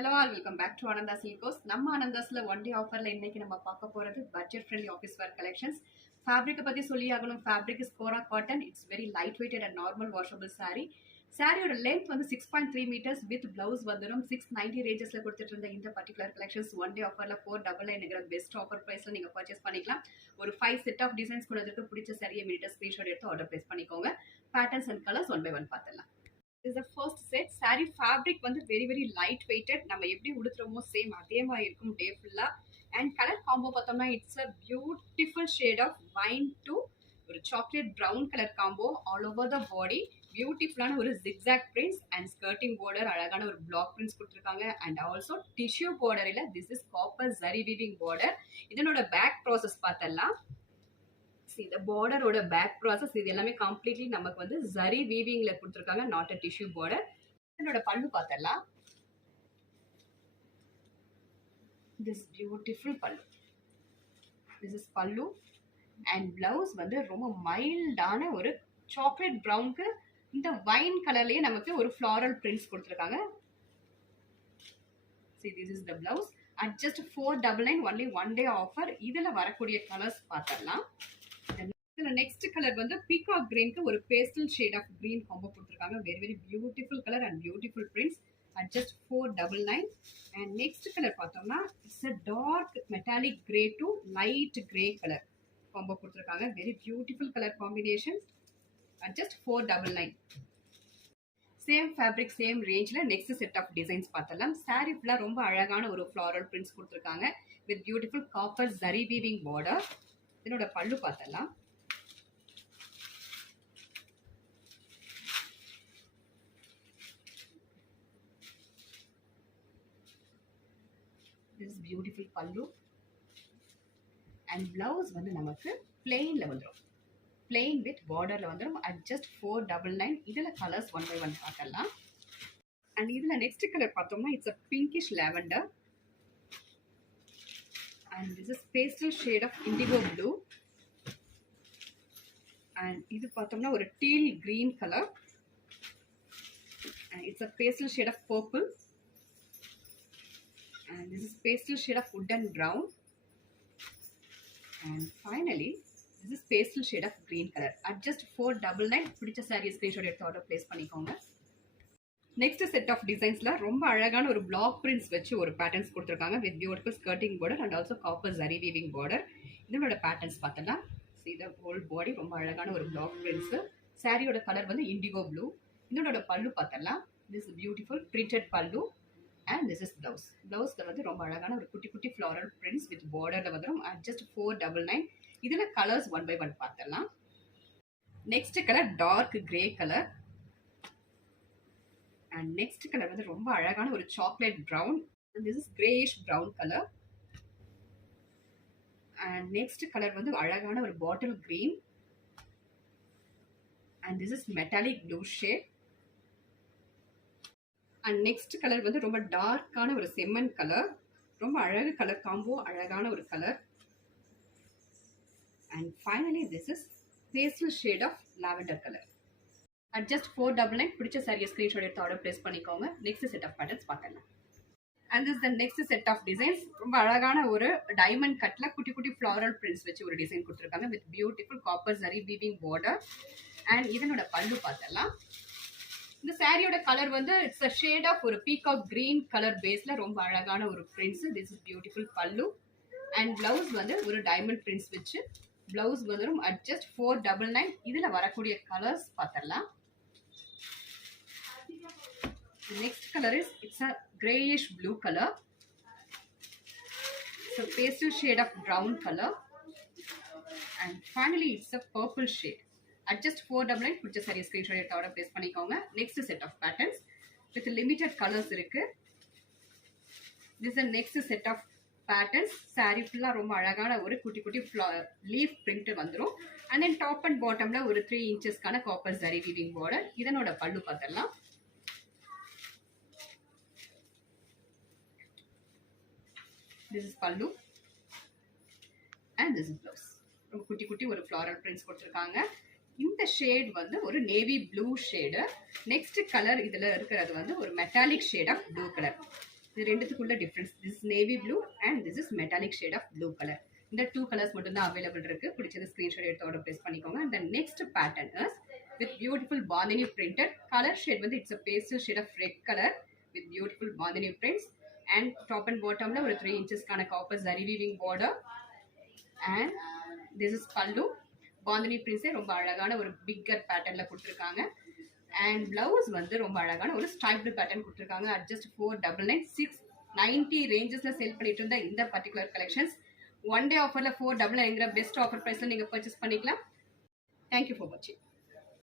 Hello all, welcome back to Ananda Silkos. நம்ம ஆனந்தாஸ்ல one day ஆஃபர்ல இன்னைக்கு நம்ம பார்க்க போறது budget friendly office wear collections. ஃபேப்ரிக்கை பத்தி சொல்லி ஆகணும். Fabric is kora cotton. It's very light weighted and normal washable sari. சாரியோட லென்த் வந்து 6.3 மீட்டர்ஸ் வித் பிளவுஸ் வந்துடும் 690 ரேஞ்சஸ்ல கொடுத்துட்டு இருந்த இந்த பர்டிகுலர் கலெக்ஷன்ஸ் ஒன் டே ஆஃபர்ல 499 பெஸ்ட் ஆஃபர் பிரைஸ்ல நீங்க பர்ச்சேஸ் பண்ணிக்கலாம். ஒரு 5 செட் ஆஃப் டிசைன்ஸ் கூட இருக்கு. பிடிச்ச சாரியை மினிட் ஸ்கிரீன்ஷாட் எடுத்து ஆர்டர் பிளேஸ் பண்ணிக்கோங்க. Patterns and colours one by one பார்த்துடலாம். This is the first set. Saree fabric வந்து very light weighted. நம்ம எப்படி உடுத்துறோமோ சேம் அதே மாதிரி இருக்கும் டே ஃபுல்லா. அண்ட் கலர் காம்போ பார்த்தோம்னா it's a beautiful shade of wine to ஒரு chocolate brown colour combo all over the body. பியூட்டிஃபுல்லான ஒரு zigzag prints and skirting border, அழகான ஒரு பிளாக் பிரிண்ட்ஸ் கொடுத்துருக்காங்க. அண்ட் ஆல்சோ டிஷ்யூ பார்டர் இல்ல, this is copper zari weaving border. இதனோட back process பார்த்தலாம். இந்த பார்டரோட பேக் ப்ராசஸ் இது எல்லாமே கம்ப்ளீட்லி நமக்கு வந்து ஜரி வீவிங்ல கொடுத்துருக்காங்க, நாட் அ டிஷ்யூ பார்டர். இதனோட பல்லு பார்த்தலாம். திஸ் பியூட்டிஃபுல் பல்லு. This is pallu. And blouse வந்து ரொம்ப மைல்டான ஒரு சாக்லேட் ப்ரௌனுக்கு இந்த வைன் கலர்லயே நமக்கு ஒரு ஃப்ளாரல் பிரிண்ட்ஸ் கொடுத்துருக்காங்க. See, this is the blouse at just 499 only one day offer. இதுல வரக்கூடிய கலர்ஸ் பார்த்தலாம். நெக்ஸ்ட் கலர் வந்து பீகாக் கிரீனுக்கு ஒரு pastel shade of green combo கொடுத்துருக்காங்க. Very beautiful colour and beautiful prints at just 499. And next colour பார்த்தோம்னா it's a dark metallic grey to light grey colour combo கொடுத்துருக்காங்க. Very beautiful colour combination at just 499. Same fabric same ரேஞ்சில் next set of designs பார்த்தலாம். சாரி ஃபுல்லாக ரொம்ப அழகான ஒரு floral prints கொடுத்துருக்காங்க with beautiful copper zari weaving border. இதனோட பல்லு பார்த்தலாம். This is beautiful pallu and blouse வந்து நமக்கு plainல வந்துரும். plain with borderல வந்துரும் at just 499. இதுல கலர்ஸ் ஒன் பை ஒன் பார்க்கலாம். அண்ட் இதுல நெக்ஸ்ட் கலர் பார்த்தோம்னா it's a pinkish lavender and this is pastel shade of indigo blue. and இது பார்த்தோம்னா ஒரு teal green color and it's a pastel shade of purple. And this is pastel shade of wooden brown. And finally, this is pastel shade of green color. At just 499, பிடிச்ச sari screenshot எடுத்து order place பண்ணிக்கோங்க. Next set of டிசைன்ஸ்ல ரொம்ப அழகான ஒரு block prints வச்சு ஒரு patterns கொடுத்துருக்காங்க with beautiful skirting border and also copper zari weaving border. இதனோட பேட்டர்ன்ஸ் பார்த்தலாம். இந்த ஹோல் பாடி ரொம்ப அழகான ஒரு பிளாக் பிரிண்ட்ஸ். சாரியோட கலர் வந்து இண்டிகோ ப்ளூ. இதனோட பல்லு பார்த்தலாம். திஸ் பியூட்டிஃபுல் பிரிண்டட் பல்லு. And this is blouse. Blouseல வந்து ரொம்ப அழகான ஒரு குட்டி குட்டி floral prints with borderல வந்துரும் at just 499. இதுல கலர்ஸ் ஒன் பை ஒன் பார்த்தலாம். Next colour dark grey colour. And next colour வந்து ரொம்ப அழகான ஒரு chocolate brown. and this is grayish brown color. and next colour வந்து அழகான ஒரு bottle green. and this is metallic blue shade. And next colour வந்து ரொம்ப டார்க்கான ஒரு செம்மன் கலர். ரொம்ப அழகு கலர் காம்போ, அழகான ஒரு கலர். And finally this is pastel shade of lavender colour. At just 499. பிடிச்ச சாரியை ஸ்கிரீன்ஷாட் எடுத்து ஆர்டர் பிளேஸ் பண்ணிக்கோங்க. நெக்ஸ்ட் செட் ஆஃப் பேட்டர்ன்ஸ் பார்க்கலாம். And this the next set of designs. ரொம்ப அழகான ஒரு டைமண்ட் கட்ல குட்டி குட்டி ஃப்ளாரல் பிரிண்ட்ஸ் வச்சு ஒரு டிசைன் கொடுத்துருக்காங்க with beautiful copper zari weaving border. And இதனோட பல்லு பார்த்தலாம். இந்த சாரியோட கலர் வந்து இட்ஸ் அ ஷேட் ஆஃப் ஒரு பீகாக் கிரீன் கலர் பேஸ்ல ரொம்ப அழகான ஒரு பிரிண்ட்ஸ். திஸ் இஸ் பியூட்டிஃபுல் பல்லு. அண்ட் பிளவுஸ் வந்து ஒரு டைமண்ட் பிரிண்ட்ஸ் வச்சு பிளவுஸ் வந்துடும் அட் ஜஸ்ட் 499. இதுல வரக்கூடிய கலர்ஸ் பார்த்தலாம். Next colour is it's a greyish blue colour. So pastel shade of brown color. And finally it's a purple shade. At just 499. பிடிச்ச sari screenshot எடுத்து order place பண்ணிக்கோங்க. Next set of patterns with limited colours இருக்கு. This is next set of patterns. Sari ஃபுல்லா ரொம்ப அழகான ஒரு குட்டி குட்டி லீஃப் பிரிண்ட் வந்துடும். அண்ட் தென் டாப் அண்ட் பாட்டம்ல ஒரு 3 இன்ச்சஸ்க்கான காப்பர் ஜரி வீவிங் பார்டர். இதனோட பல்லு பார்த்தலாம். This is pallu and this is blouse. ரொம்ப குட்டி குட்டி ஒரு ஃப்ளாரல் பிரிண்ட்ஸ் கொடுத்துருக்காங்க. இந்த ஷேட் வந்து ஒரு navy blue shade. Next colour இதுல இருக்கிறது வந்து ஒரு metallic shade of blue colour. இது ரெண்டுத்துக்குள்ள difference. This navy blue and this is metallic shade of blue colour. இந்த 2 கலர்ஸ் மட்டும் தான் அவைலபிள் இருக்கு. பிடிச்சது ஸ்கிரீன்ஷாட் எடுத்து ஆர்டர் பிளேஸ் பண்ணிக்கோங்க. And the next pattern is with beautiful bandhani printed color shade வந்து it's a pastel shade of red color with beautiful bandhani prints and top and bottom ல ஒரு 3 inches கான copper zari weaving border and this is pallu. bandhani prints ரொம்ப அழகான ஒரு bigger பேட்டர்ன்ல கொடுத்திருக்காங்க. and blouse வந்து ரொம்ப அழகான ஒரு ஸ்ட்ரைப்டு பேட்டர்ன் கொடுத்திருக்காங்க. at just 499 690 ரேஞ்சஸ்ல சேல் பண்ணிட்டு இருந்த இந்த பர்టిక్యులர் கலெக்ஷன்ஸ் ஒன் டே ஆஃபர்ல 499ங்கிற பெஸ்ட் ஆஃபர் பிரைஸ்ல நீங்க பர்ச்சேஸ் பண்ணிக்கலாம். Thank you for watching.